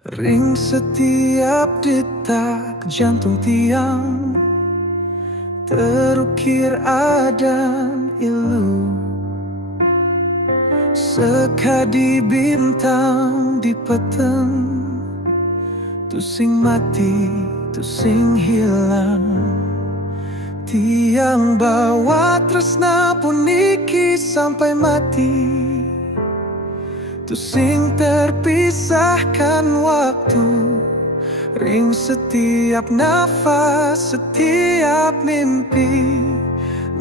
Ring setiap detak jantung tiang, terukir adan ilu. Sekadi bintang di peteng, tusing mati, tusing hilang. Tiang bawa tresna puniki sampai mati, tusing terpisahkan waktu. Ring setiap nafas, setiap mimpi,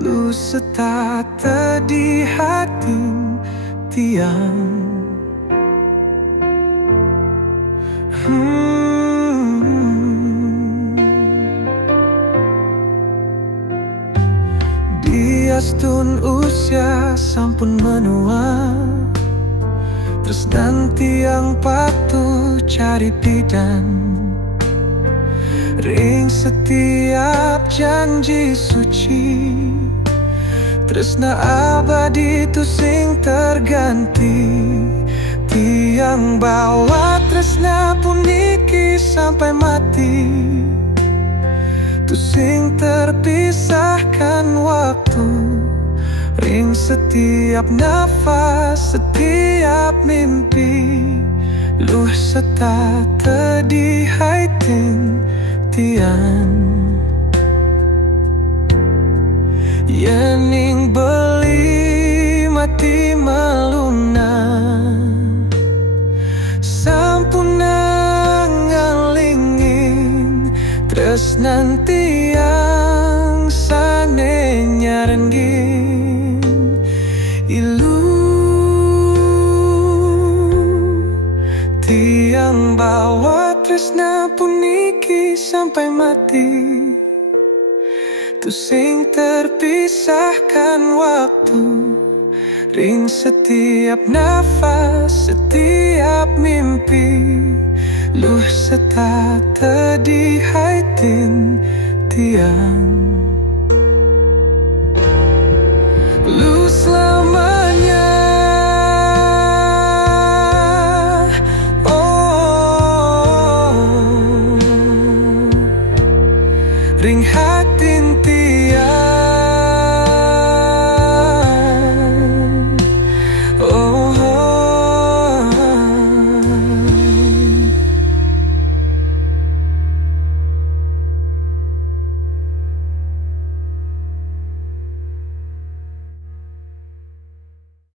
lu setata di hati tiang. Diastun usia sampun menua, terus nanti yang patuh cari bidan. Ring setiap janji suci, tresna abadi tusing terganti. Tiang bawa tresna puniki sampai mati, tusing terpisahkan waktu. Ring setiap nafas, setiap mimpi, luh setata di haitin tian. Yening beli mati meluna, sampuna ngalingin tresnan tiang sane nyarenggin ilu. Tiang bawa tresna puniki sampai mati, tusing terpisahkan waktu. Ring setiap nafas, setiap mimpi, luh setata di haitin tiang. Lu